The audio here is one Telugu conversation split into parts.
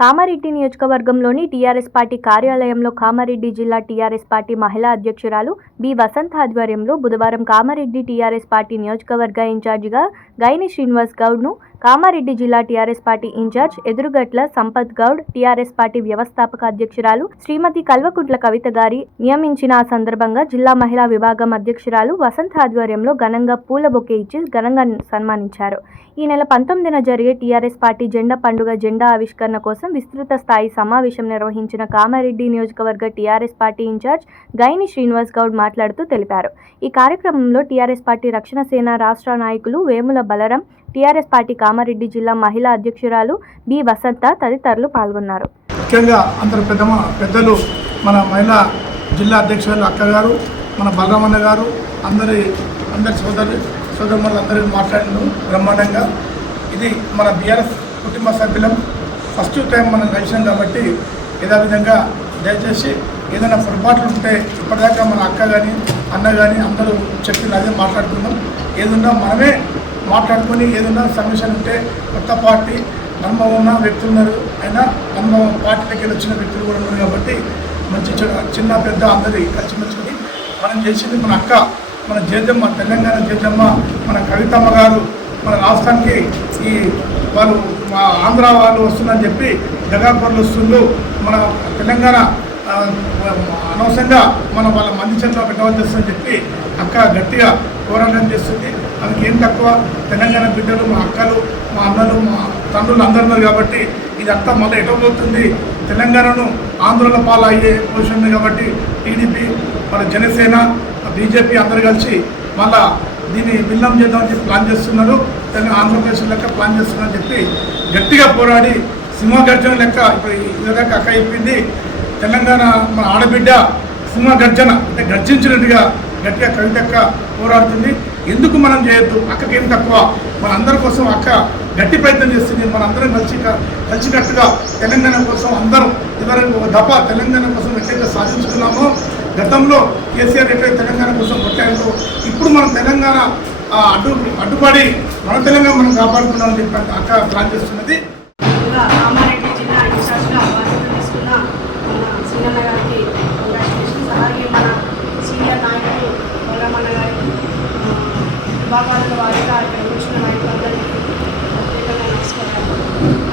కామారెడ్డి నియోజకవర్గంలోని టీఆర్ఎస్ పార్టీ కార్యాలయంలో కామారెడ్డి జిల్లా టీఆర్ఎస్ పార్టీ మహిళా అధ్యక్షురాలు బి వసంత ఆధ్వర్యంలో బుధవారం కామారెడ్డి టీఆర్ఎస్ పార్టీ నియోజకవర్గ ఇన్ఛార్జిగా గైని శ్రీనివాస్ గౌడ్ను కామారెడ్డి జిల్లా TRS party incharge Edurugatla Sampath Goud, TRS party వ్యవస్థాపక అధ్యక్షురాలు శ్రీమతి కల్వకుంట్ల కవిత గారి నియమించిన సందర్భంగా జిల్లా మహిళా విభాగం అధ్యక్షురాలు వసంత ఆధ్వర్యంలో ఘనంగా పూల బొకే ఇచ్చి ఘనంగా సన్మానించారు. ఈ నెల 19న జరిగే టీఆర్ఎస్ పార్టీ జెండా పండుగ జెండా ఆవిష్కరణ కోసం విస్తృత స్థాయి సమావేశం నిర్వహించిన కామారెడ్డి నియోజకవర్గ TRS party incharge Gaini Srinivas Goud మాట్లాడుతూ తెలిపారు. ఈ కార్యక్రమంలో టీఆర్ఎస్ పార్టీ రక్షణ సేన రాష్ట్ర నాయకులు వేముల బలరాం, టీఆర్ఎస్ పార్టీ కామారెడ్డి జిల్లా మహిళా అధ్యక్షురాలు బి వసంత తదితరులు పాల్గొన్నారు. ముఖ్యంగా అందరు పెద్దలు మన మహిళా జిల్లా అధ్యక్షురాలు అక్క గారు, మన బలరామన్న గారు, అందరి సోదరులందరూ మాట్లాడిన బ్రహ్మాండంగా. ఇది మన బీఆర్ఎస్ కుటుంబ సభ్యులం ఫస్ట్ టైం మనం కలిసాం కాబట్టి యథావిధంగా దయచేసి ఏదైనా పొరపాట్లు ఉంటే ఇప్పటిదాకా మన అక్క కానీ అన్న కానీ అందరూ చెప్పిన అదే మాట్లాడుకుందాం. ఏదన్నా మనమే మాట్లాడుకొని ఏదన్నా సమస్యలు ఉంటే కొత్త పార్టీ అనుభవం ఉన్న వ్యక్తులు ఉన్నారు, అయినా అనుభవం పార్టీలకి వచ్చిన వ్యక్తులు కూడా ఉన్నారు కాబట్టి మంచి చిన్న పెద్ద అందరి కలిసిమెలిసి మనం చేసింది మన అక్క, మన జేజమ్మ, తెలంగాణ జేజమ్మ, మన కవితమ్మ గారు మన రాష్ట్రానికి ఈ వాళ్ళు మా ఆంధ్ర వాళ్ళు వస్తుందని చెప్పి జగాపూర్లు వస్తుండ్రు, మన తెలంగాణ అనవసరంగా వాళ్ళ మంది చేతిలో పెట్టవలసి వస్తుందని చెప్పి అక్క గట్టిగా పోరాటం చేస్తుంది. అందుకు ఏం తక్కువ తెలంగాణ బిడ్డలు, మా అక్కలు, మా అన్నలు, మా తండ్రులు అందరు ఉన్నారు కాబట్టి ఇదంతా మళ్ళీ ఎటపోతుంది, తెలంగాణను ఆంధ్రలో పాలు అయ్యే పొజిషన్ ఉంది కాబట్టి టీడీపీ, మన జనసేన, బీజేపీ అందరు కలిసి మళ్ళా దీన్ని విల్లం చేద్దామని చెప్పి ప్లాన్ చేస్తున్నారు. ఆంధ్రప్రదేశ్ లెక్క ప్లాన్ చేస్తున్నారని చెప్పి గట్టిగా పోరాడి సింహగర్జన లెక్క ఇప్పుడు ఇదిదాకా అక్క చెప్పింది. తెలంగాణ మన ఆడబిడ్డ సింహగర్జన అంటే గర్జించినట్టుగా గట్టిగా కవితక్క పోరాడుతుంది. ఎందుకు మనం చేయొద్దు, అక్కకి ఏం తక్కువ, మనందరి కోసం అక్క గట్టి ప్రయత్నం చేస్తుంది. మనందరం కలిసికట్టుగా తెలంగాణ కోసం అందరం ఇదివరకు ఒక దఫా తెలంగాణ కోసం ఎట్లయితే సాధించుకున్నామో, గతంలో కేసీఆర్ ఎట్లయితే తెలంగాణ కోసం కొట్టారో ఇప్పుడు మనం తెలంగాణ అడ్డుపడి మన తెలంగాణ మనం కాపాడుకున్నామని చెప్పి అక్క ప్లాన్ చేస్తున్నది. కామారెడ్డి జిల్లా ఇన్ఛార్జ్గా బాధ్యత తీసుకున్న మన శ్రీనన్న గారికి కంగ్రాచులేషన్స్. అలాగే మన సీనియర్ నాయకులు బలరామన్న గారికి, విభాగాల వారిగా ఇక్కడ వచ్చిన నాయకులందరికీ ప్రత్యేకంగా నమస్కారాలు.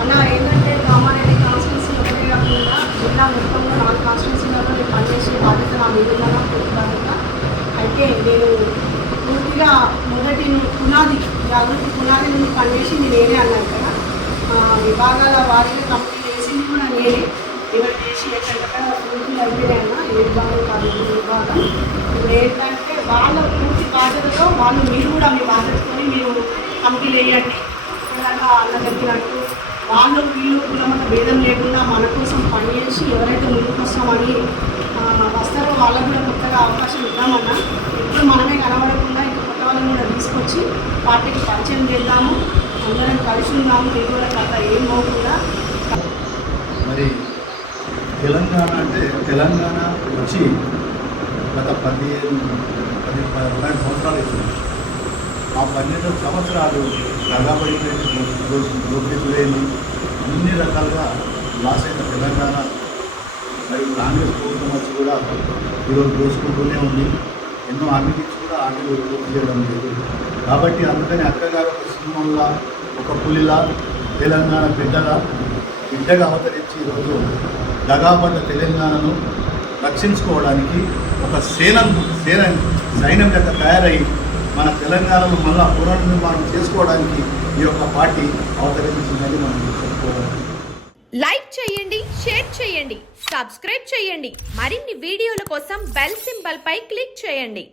అన్న ఏంటంటే కామారెడ్డి కాన్స్టిట్యున్సీ ఒకటే కాకుండా జిల్లా మొత్తంలో 4 కాన్స్టిట్యున్సీలలో నేను పనిచేసే బాధ్యత నా మీద ఉన్నాను, పూర్తి బాధ్యత. అయితే నేను పూర్తిగా మొదటి పునాది అభివృద్ధి పునాది నుండి పనిచేసి నేనే అన్నాను కదా, విభాగాల వారిని కంపెనీ వేసింది కూడా నేనే. ఎవరు చేసి ఎక్కడెక్కడ పూర్తిగా అయిపోయినా ఏ విభాగం కాదు విభాగం. ఇప్పుడు ఏంటంటే వాళ్ళ పూర్తి బాధ్యతతో వాళ్ళు మీరు కూడా మీ బాధ్యతతో మీరు కంపెనీలు వేయండి. ఇలాగా అన్న చెప్పినట్టు వాళ్ళు వీళ్ళు కులమత భేదం లేకుండా మన కోసం పనిచేసి ఎవరైతే ముందుకు వస్తామని వస్తారో వాళ్ళకు కూడా కొత్తగా అవకాశం ఇద్దామన్నా. ఇప్పుడు మనమే కనబడకుండా ఇంకా కొత్త వాళ్ళని కూడా తీసుకొచ్చి పార్టీకి పరిచయం చేద్దాము, అందరం కలిసి ఉన్నాము, మీరు కూడా కథ ఏం పోకుండా. మరి తెలంగాణ అంటే తెలంగాణ వచ్చి గత 15 సంవత్సరాలు అవుతుంది. ఆ 12 సంవత్సరాలు దగాబడిపోయింది, దోపిడీలేని అన్ని రకాలుగా లాస్ అయిన తెలంగాణ మరియు కాంగ్రెస్ ప్రభుత్వం వచ్చి కూడా ఈరోజు దోచుకుంటూనే ఉంది. ఎన్నో హామీలు ఇచ్చి కూడా హామీలు పూర్తి చేయడం లేదు. కాబట్టి అందుకని అక్కగారు ఒక సింహంలా, ఒక పులిలా, తెలంగాణ బిడ్డగా అవతరించి ఈరోజు దగాబడ్డ తెలంగాణను రక్షించుకోవడానికి ఒక సైన్యం లెక్క తయారై మన తెలంగాణను మళ్ళా పునర్నిర్మాణం చేసుకోవడానికి ఈ యొక్క పార్టీ అవతరించిందని మనం చెప్పుకోవాలి. లైక్ చేయండి, షేర్ చేయండి, సబ్స్క్రైబ్ చేయండి. మరిన్ని వీడియోల కోసం బెల్ సింబల్ పై క్లిక్ చేయండి.